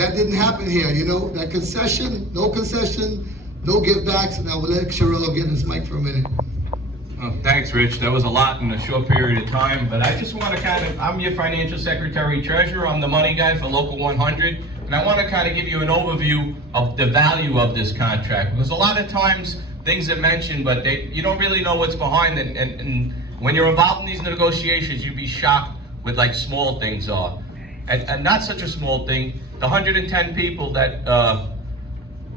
that didn't happen here, you know, that concession, no give backs, and I will let Chiarello get his mic for a minute. Oh, thanks, Rich. That was a lot in a short period of time, but I just want to I'm your financial secretary treasurer. I'm the money guy for Local 100, and I want to kind of give you an overview of the value of this contract, because a lot of times things are mentioned, but you don't really know what's behind it, and when you're involved in these negotiations, you'd be shocked with like small things are. And not such a small thing, the 110 people that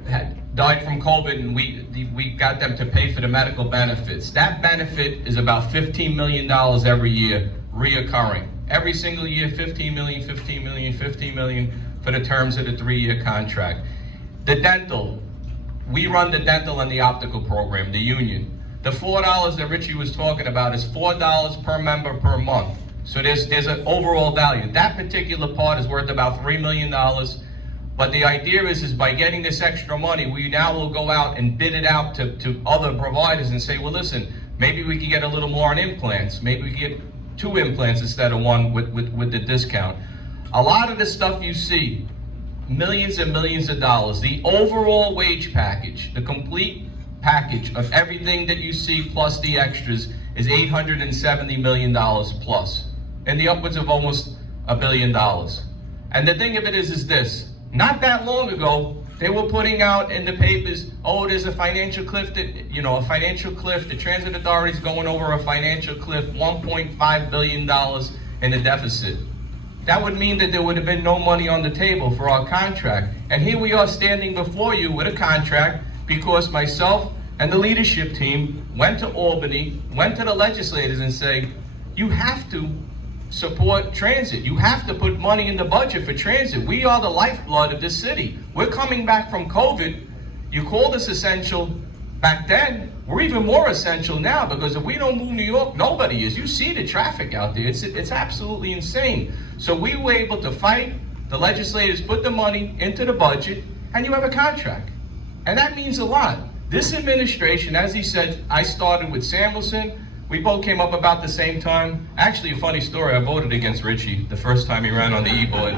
had died from COVID, and we got them to pay for the medical benefits. That benefit is about $15 million every year, reoccurring. Every single year, 15 million, 15 million, 15 million for the terms of the 3-year contract. The dental, we run the dental and the optical program, the union. The $4 that Richie was talking about is $4 per member per month. So there's an overall value. That particular part is worth about $3 million. But the idea is by getting this extra money, we now will go out and bid it out to other providers and say, well, listen, maybe we can get a little more on implants. Maybe we can get 2 implants instead of 1 with the discount. A lot of the stuff you see, millions and millions of dollars, the overall wage package, the complete package of everything that you see plus the extras is $870 million plus, and the upwards of almost $1 billion. And the thing of it is this. Not that long ago, they were putting out in the papers, oh, there's a financial cliff, the transit authority's going over a financial cliff, $1.5 billion in the deficit. That would mean that there would have been no money on the table for our contract. And here we are standing before you with a contract because myself and the leadership team went to Albany, went to the legislators and say, you have to support transit. You have to put money in the budget for transit. We are the lifeblood of this city. We're coming back from COVID. You called us essential back then. We're even more essential now, because if we don't move New York, nobody is. You see the traffic out there. It's absolutely insane. So we were able to fight. The legislators put the money into the budget, and you have a contract. And that means a lot. This administration, as he said, I started with Samuelson. We both came up about the same time. Actually, a funny story, I voted against Richie the first time he ran on the e-board.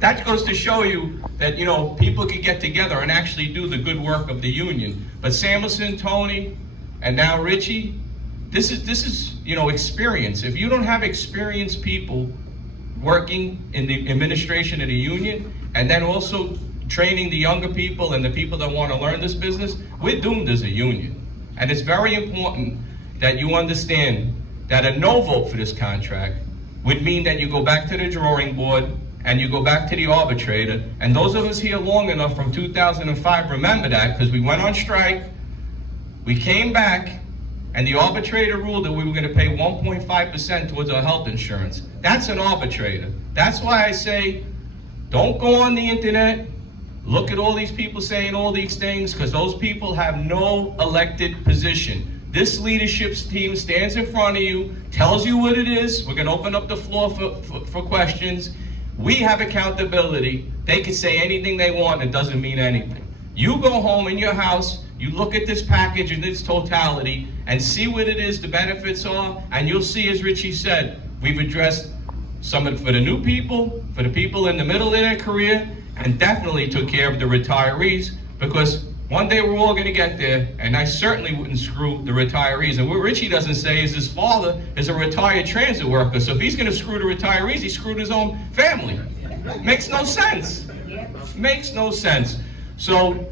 That goes to show you that, you know, people can get together and actually do the good work of the union. But Samuelson, Tony, and now Richie, this is you know, experience. If you don't have experienced people working in the administration of the union, and then also training the younger people and the people that want to learn this business, we're doomed as a union. And it's very important that you understand that a no vote for this contract would mean that you go back to the drawing board and you go back to the arbitrator. And those of us here long enough from 2005 remember that, because we went on strike, we came back, and the arbitrator ruled that we were going to pay 1.5% towards our health insurance. That's an arbitrator. That's why I say, don't go on the internet, look at all these people saying all these things, because those people have no elected position. This leadership team stands in front of you, tells you what it is. We're going to open up the floor for questions. We have accountability. They can say anything they want. It doesn't mean anything. You go home in your house, you look at this package in its totality and see what it is the benefits are, and you'll see, as Richie said, we've addressed some for the new people, for the people in the middle of their career, and definitely took care of the retirees, because one day we're all going to get there, and I certainly wouldn't screw the retirees. And what Richie doesn't say is his father is a retired transit worker, so if he's going to screw the retirees, he screwed his own family. Makes no sense. Makes no sense. So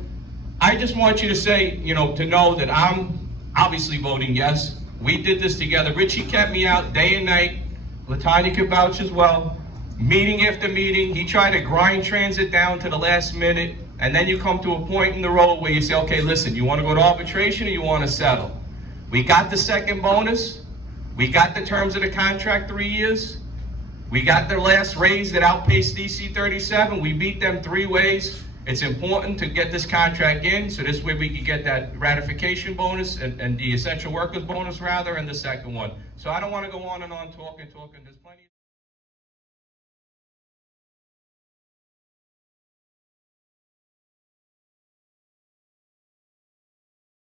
I just want you to say, you know, to know that I'm obviously voting yes. We did this together. Richie kept me out day and night. Latanya could vouch as well. Meeting after meeting, he tried to grind transit down to the last minute. And then you come to a point in the road where you say, okay, listen, you want to go to arbitration or you want to settle? We got the second bonus. We got the terms of the contract 3 years. We got the last raise that outpaced DC 37. We beat them 3 ways. It's important to get this contract in, so this way we can get that ratification bonus and the essential workers bonus rather, and the second one. So I don't want to go on and on talking. There's plenty